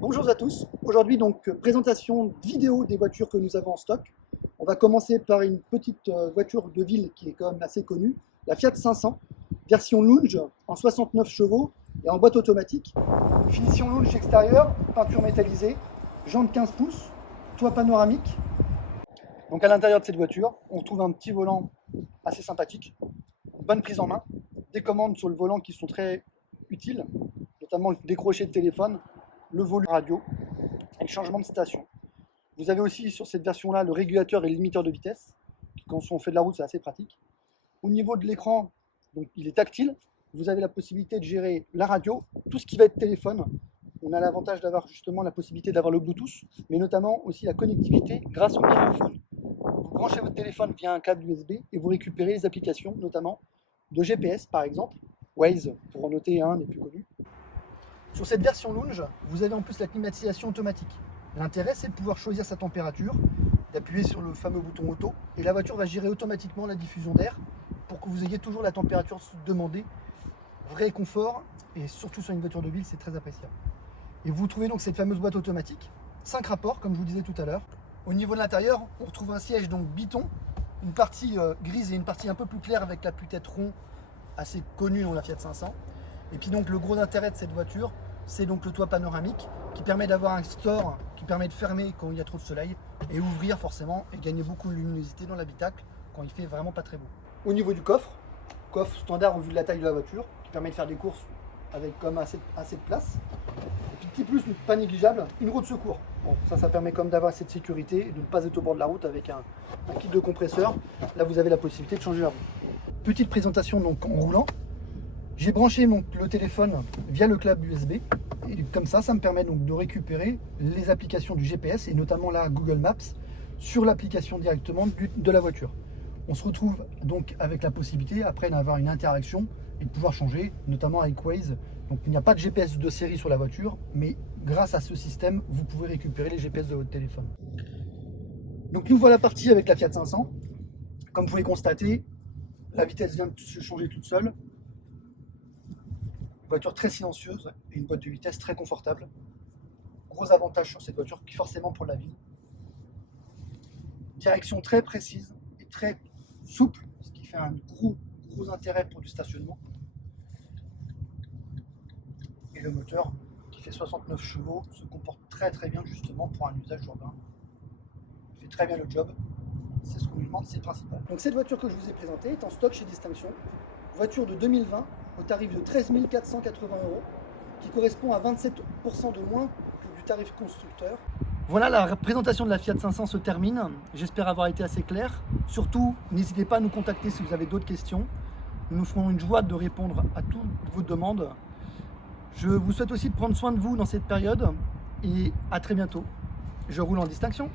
Bonjour à tous. Aujourd'hui donc présentation vidéo des voitures que nous avons en stock. On va commencer par une petite voiture de ville qui est quand même assez connue, la Fiat 500, version lounge en 69 chevaux et en boîte automatique. Finition lounge extérieure, peinture métallisée, jantes 15 pouces, toit panoramique. Donc à l'intérieur de cette voiture, on trouve un petit volant assez sympathique, une bonne prise en main, des commandes sur le volant qui sont très utiles, notamment le décrocher de téléphone, le volume radio et le changement de station. Vous avez aussi sur cette version-là le régulateur et le limiteur de vitesse. Quand on fait de la route, c'est assez pratique. Au niveau de l'écran, donc il est tactile. Vous avez la possibilité de gérer la radio, tout ce qui va être téléphone. On a l'avantage d'avoir justement la possibilité d'avoir le Bluetooth, mais notamment aussi la connectivité grâce au microphone. Vous branchez votre téléphone via un câble USB et vous récupérez les applications, notamment de GPS par exemple, Waze pour en noter un des plus connus. Sur cette version lounge, vous avez en plus la climatisation automatique. L'intérêt, c'est de pouvoir choisir sa température, d'appuyer sur le fameux bouton auto, et la voiture va gérer automatiquement la diffusion d'air pour que vous ayez toujours la température demandée. Vrai confort, et surtout sur une voiture de ville, c'est très appréciable. Et vous trouvez donc cette fameuse boîte automatique, 5 rapports, comme je vous disais tout à l'heure. Au niveau de l'intérieur, on retrouve un siège donc biton, une partie grise et une partie un peu plus claire avec l'appui-tête rond, assez connu dans la Fiat 500. Et puis donc le gros intérêt de cette voiture, c'est donc le toit panoramique qui permet d'avoir un store qui permet de fermer quand il y a trop de soleil et ouvrir forcément et gagner beaucoup de luminosité dans l'habitacle quand il fait vraiment pas très beau. Au niveau du coffre standard au vu de la taille de la voiture qui permet de faire des courses avec comme assez de place. Et puis petit plus, pas négligeable, une roue de secours. Bon, ça permet comme d'avoir cette sécurité et de ne pas être au bord de la route avec un kit de compresseur. Là vous avez la possibilité de changer la roue. Petite présentation donc en roulant. J'ai branché le téléphone via le câble USB et comme ça me permet donc de récupérer les applications du GPS et notamment la Google Maps sur l'application directement de la voiture. On se retrouve donc avec la possibilité après d'avoir une interaction et de pouvoir changer, notamment avec Waze. Donc il n'y a pas de GPS de série sur la voiture, mais grâce à ce système, vous pouvez récupérer les GPS de votre téléphone. Donc nous voilà partis avec la Fiat 500. Comme vous pouvez constater, la vitesse vient de se changer toute seule. Voiture très silencieuse et une boîte de vitesse très confortable. Gros avantage sur cette voiture qui forcément pour la ville. Direction très précise et très souple, ce qui fait un gros intérêt pour du stationnement. Et le moteur qui fait 69 chevaux se comporte très bien justement pour un usage urbain. Il fait très bien le job. C'est ce qu'on lui demande, c'est le principal. Donc cette voiture que je vous ai présentée est en stock chez Distinction. Voiture de 2020 au tarif de 13 480 €, qui correspond à 27% de moins que du tarif constructeur. Voilà, la présentation de la Fiat 500 se termine. J'espère avoir été assez clair. Surtout, n'hésitez pas à nous contacter si vous avez d'autres questions. Nous nous ferons une joie de répondre à toutes vos demandes. Je vous souhaite aussi de prendre soin de vous dans cette période et à très bientôt. Je roule en Distinction.